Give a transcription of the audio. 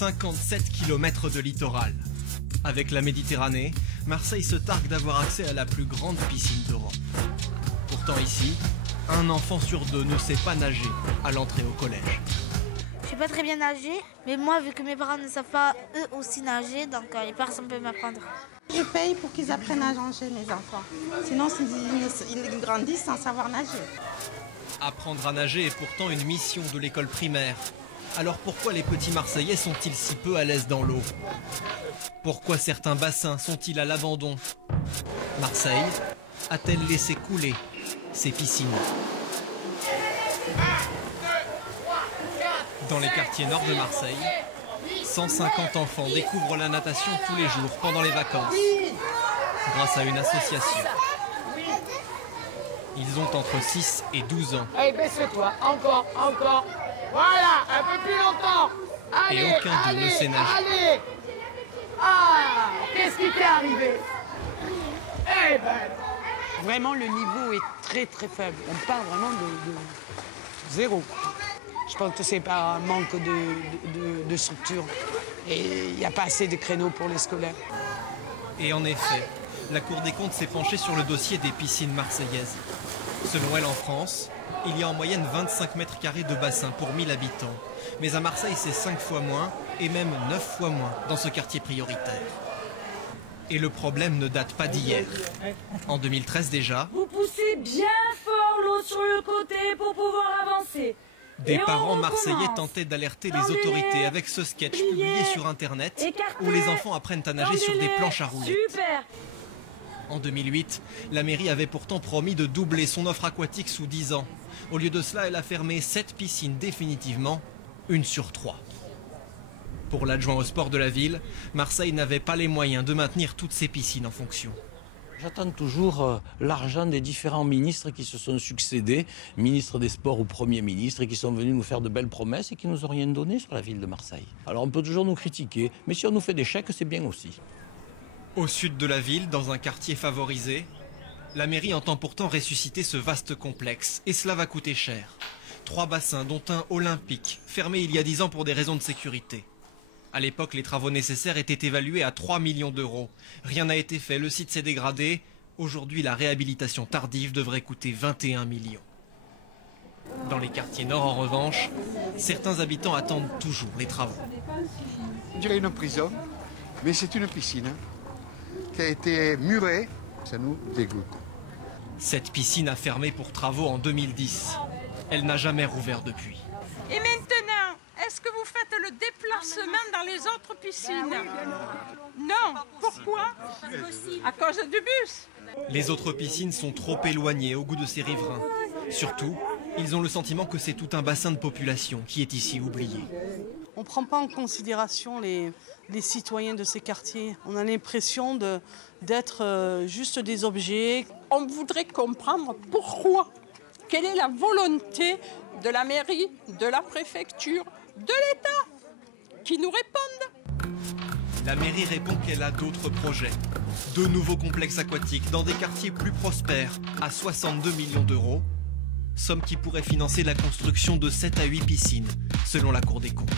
57 km de littoral. Avec la Méditerranée, Marseille se targue d'avoir accès à la plus grande piscine d'Europe. Pourtant ici, un enfant sur deux ne sait pas nager à l'entrée au collège. Je sais pas très bien nager, mais moi, vu que mes parents ne savent pas eux aussi nager, donc personne ne peut m'apprendre. Je paye pour qu'ils apprennent à nager, mes enfants. Sinon, ils grandissent sans savoir nager. Apprendre à nager est pourtant une mission de l'école primaire. Alors pourquoi les petits Marseillais sont-ils si peu à l'aise dans l'eau? Pourquoi certains bassins sont-ils à l'abandon? Marseille a-t-elle laissé couler ses piscines? Dans les quartiers nord de Marseille, 150 enfants découvrent la natation tous les jours pendant les vacances, grâce à une association. Ils ont entre 6 et 12 ans. Allez, baisse-toi, encore. Voilà, un peu plus longtemps. Allez, et aucun d'eux ne sait nager. Allez. Ah, qu'est-ce qui t'est arrivé? Eh ben... Vraiment, le niveau est très faible. On part vraiment de zéro. Je pense que c'est par un manque de structure. Et il n'y a pas assez de créneaux pour les scolaires. Et en effet, la Cour des comptes s'est penchée sur le dossier des piscines marseillaises. Selon elle, en France, il y a en moyenne 25 mètres carrés de bassin pour 1000 habitants. Mais à Marseille, c'est 5 fois moins, et même 9 fois moins dans ce quartier prioritaire. Et le problème ne date pas d'hier. En 2013 déjà, vous poussez bien fort l'eau sur le côté pour pouvoir avancer. Des parents marseillais tentaient d'alerter les autorités avec ce sketch publié sur Internet où les enfants apprennent à nager sur des planches à roulettes. Super. En 2008, la mairie avait pourtant promis de doubler son offre aquatique sous 10 ans. Au lieu de cela, elle a fermé 7 piscines définitivement, 1 sur 3. Pour l'adjoint au sport de la ville, Marseille n'avait pas les moyens de maintenir toutes ces piscines en fonction. J'attends toujours l'argent des différents ministres qui se sont succédés, ministre des Sports ou Premier ministre, et qui sont venus nous faire de belles promesses et qui nous ont rien donné sur la ville de Marseille. Alors on peut toujours nous critiquer, mais si on nous fait des chèques, c'est bien aussi. Au sud de la ville, dans un quartier favorisé, la mairie entend pourtant ressusciter ce vaste complexe, et cela va coûter cher. 3 bassins, dont un olympique, fermé il y a 10 ans pour des raisons de sécurité. À l'époque, les travaux nécessaires étaient évalués à 3 millions d'euros. Rien n'a été fait, le site s'est dégradé. Aujourd'hui, la réhabilitation tardive devrait coûter 21 millions. Dans les quartiers nord, en revanche, certains habitants attendent toujours les travaux. On dirait une prison, mais c'est une piscine qui a été murée. Ça nous dégoûte. Cette piscine a fermé pour travaux en 2010. Elle n'a jamais rouvert depuis. Et maintenant, est-ce que vous faites le déplacement dans les autres piscines? Non. Pourquoi? À cause du bus. Les autres piscines sont trop éloignées au goût de ces riverains. Surtout, ils ont le sentiment que c'est tout un bassin de population qui est ici oublié. On ne prend pas en considération les citoyens de ces quartiers. On a l'impression d'être juste des objets. On voudrait comprendre pourquoi. Quelle est la volonté de la mairie, de la préfecture, de l'État, qui nous répondent. La mairie répond qu'elle a d'autres projets. 2 nouveaux complexes aquatiques dans des quartiers plus prospères, à 62 millions d'euros. Somme qui pourrait financer la construction de 7 à 8 piscines, selon la Cour des comptes.